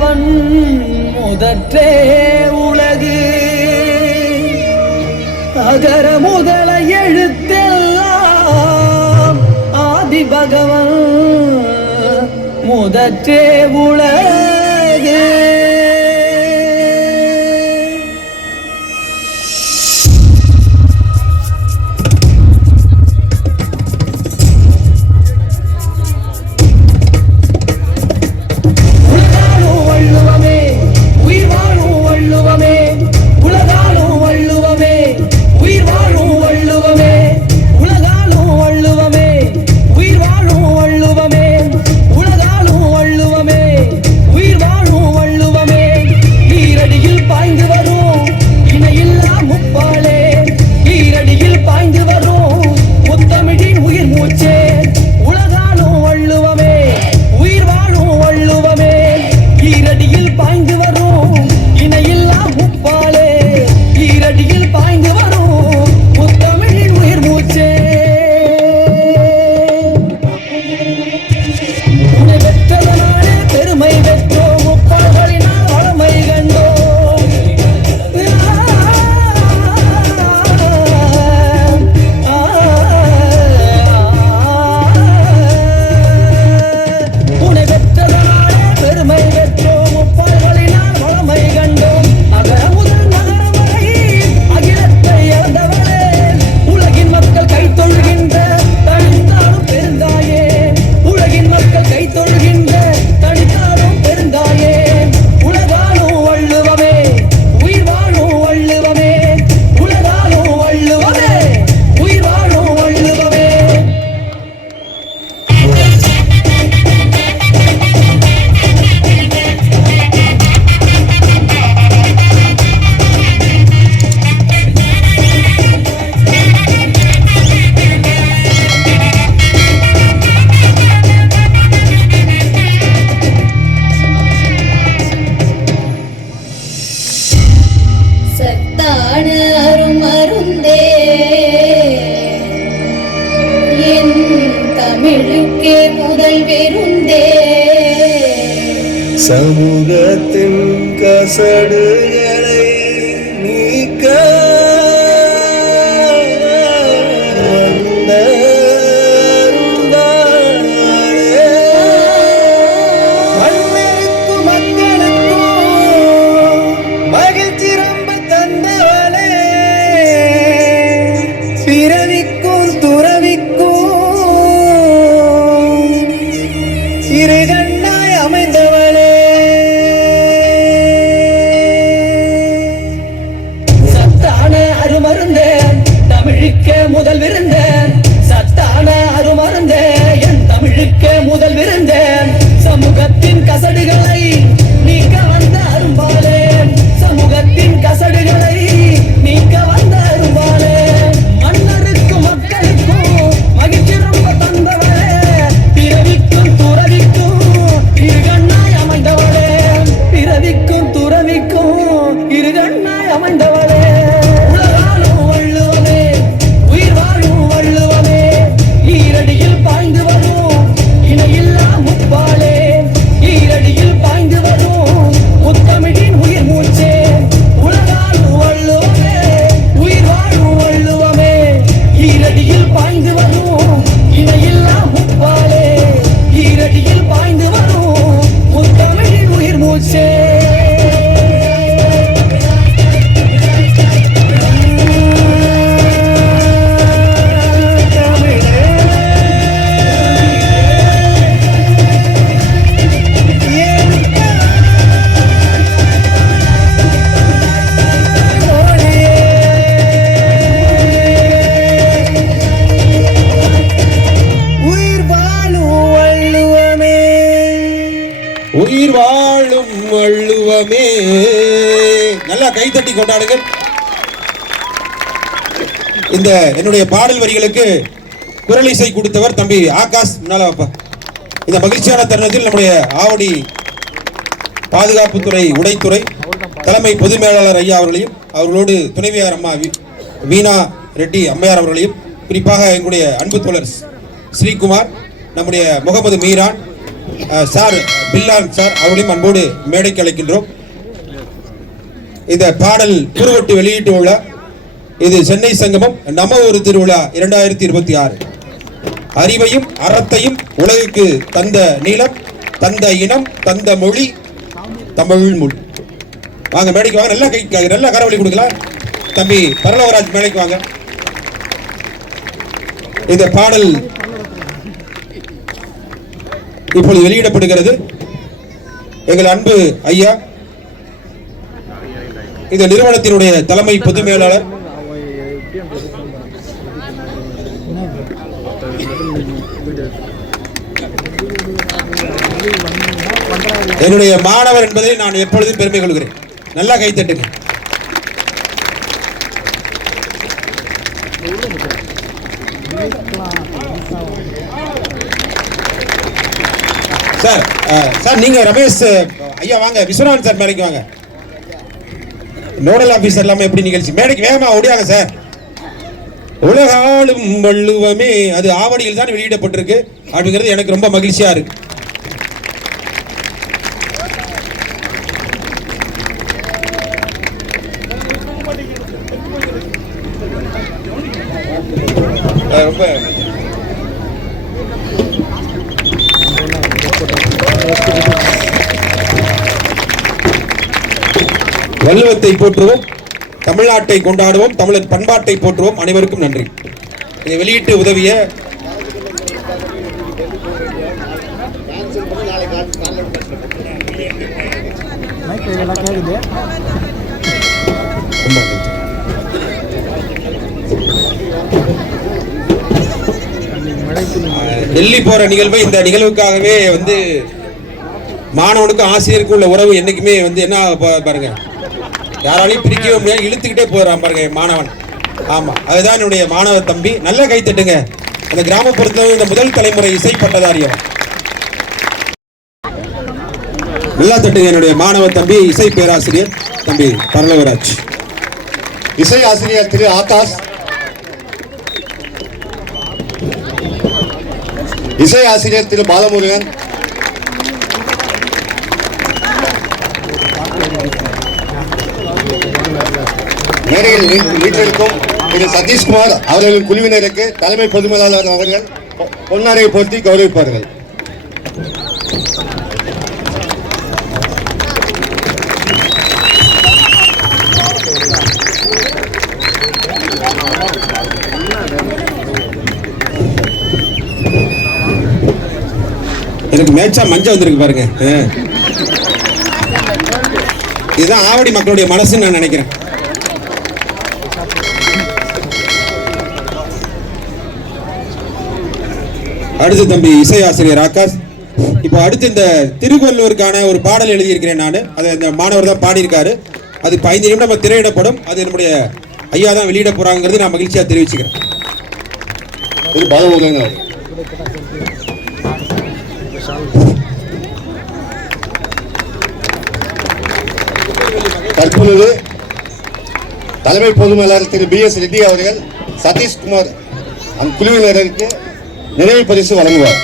பகவன் முதற்றே உலகு அகர முதல எழுத்தெல்லாம் ஆதி பகவன் முதற்றே உலகு. சமூகத்தின் கசடுகளை நீக்க மகிழ்ச்சி ரொம்ப தந்தவளே பிறவிக்கும் துறவிக்கும் இருகண்ணாய் அமைந்தவளே முதல் விருந்தேன் சத்தான அருமருந்தேன் என் தமிழுக்கு முதல் விருந்தேன் சமூகத்தின் கசடுகளை நீக்க வந்த அரும்பாலே சமூகத்தின் கசடுகளை நீக்க வந்த அரும்பாலே மன்னருக்கும் மக்களுக்கும் மகிழ்ச்சி ரொம்ப தந்தவளே பிறவிக்கும் துறவிக்கும் இருகண்ணாய் அமைந்தவளே பிறவிக்கும் துறவிக்கும் இருகண்ணாய் அமைந்தவளே உயிர் வாழும் வள்ளுவமே. நல்லா கைத்தட்டி கொண்டாடுங்கள். இந்த என்னுடைய பாடல் வரிகளுக்கு குரல் இசை கொடுத்தவர் தம்பி ஆகாஷ். இந்த மகிழ்ச்சியான தருணத்தில் நம்முடைய ஆவடி பாதுகாப்புத்துறை உடைத்துறை தலைமை பொது மேலாளர் ஐயா அவர்களையும் அவர்களோடு துணைவியார் அம்மா வீணா ரெட்டி அம்மையார் அவர்களையும் குறிப்பாக எங்களுடைய அன்பு தோழர் ஸ்ரீகுமார், நம்முடைய முகமது மீரான், சார் பில்லான் சார் அவர்களையும் அன்போடு மேடைக்கு அழைக்கின்றோம். இந்த பாடல் குறுவட்டு வெளியீட்டு விழா, இது சென்னை சங்கமம் நம்ம ஒரு திருவிழா 2026. அறிவையும் அறத்தையும் உலகுக்கு தந்த நீளம், தந்த இனம், தந்த மொழி தமிழ் மொழி. வாங்க மேடைக்கு வாங்க, நல்லா கரவழி கொடுக்கலாம். தம்பி பரலவராஜ் மேடைக்கு வாங்க. இந்த பாடல் இப்பொழுது வெளியிடப்படுகிறது. எங்கள் அன்பு ஐயா, இந்த நிறுவனத்தினுடைய தலைமை பொது மேலாளர் என்னுடைய மாணவர் என்பதை நான் எப்பொழுதும் பெருமை கொள்கிறேன். நல்லா கைத்தட்டுங்க. சார் சார் நீங்க ரமேஷ் ஐயா வாங்க. விஸ்வநாத் சார் மேடைக்கு வாங்க. நோடல் ஆபீசர் எல்லாமே எப்படி நிகழ்ச்சி மேடைக்கு வேகமா ஓடியாங்க சார். உலகாளும் வள்ளுவமே அது ஆவடியில் தான் வெளியிடப்பட்டிருக்கு அப்படிங்கிறது எனக்கு ரொம்ப மகிழ்ச்சியா இருக்கு. ரொம்ப வள்ளுவத்தை போற்றுவோம், தமிழ்நாட்டை கொண்டாடுவோம், தமிழர் பண்பாட்டை போற்றுவோம். அனைவருக்கும் நன்றி. இதை வெளியிட்டு உதவிய டெல்லி போற நிகழ்வு, இந்த நிகழ்வுக்காகவே வந்து மாணவனுக்கும் ஆசிரியருக்கும் உள்ள உறவு என்னைக்குமே வந்து என்ன பாருங்க, யாராலையும் பிரிக்கவே முடியாது, இழுத்துக்கிட்டே போறான் பாருங்க மாணவன். ஆமா, அதுதான் என்னுடைய மாணவ தம்பி. நல்ல கை தட்டுங்க. அந்த கிராமப்புறத்தில் இந்த முதல் தலைமுறை இசை பட்டதாரியம். நல்லா தட்டுங்க. என்னுடைய மாணவ தம்பி இசை பேராசிரியர் தம்பி பரலவராஜ். இசை ஆசிரியர் திரு ஆகாஷ், இசை ஆசிரியர் திரு பாலமுருகன், மேடையில் வீட்டிற்கும் திரு சதீஷ்குமார் அவர்களின் குழுவினருக்கு தலைமை பொதுமேலாளர் அவர்கள் பொன்னாடையை போர்த்தி கௌரவிப்பார்கள். எனக்கு மேட்சா மஞ்சள் வந்திருக்கு பாருங்க. இதுதான் ஆவடி மக்களுடைய மனசுன்னு நான் நினைக்கிறேன். அடுத்து தம்பி இசை ஆசிரியர் ஆகாஷ். இப்போ அடுத்து இந்த திருவள்ளுவருக்கான ஒரு பாடல் எழுதியிருக்கிறேன் நான். அதை இந்த மாணவர் தான் பாடியிருக்காரு. அது 5 நிமிடம் நம்ம திரையிடப்படும். அது நம்முடைய ஐயா தான் வெளியிட போறாங்கிறது நான் மகிழ்ச்சியா தெரிவிச்சுக்கிறேன். தற்பொழுது தலைமை பொதுமேலாளர் திரு BS ரெட்டி அவர்கள் சதீஷ்குமார் அந்த குழுவினருக்கு நினைவு பரிசு வழங்குவார்.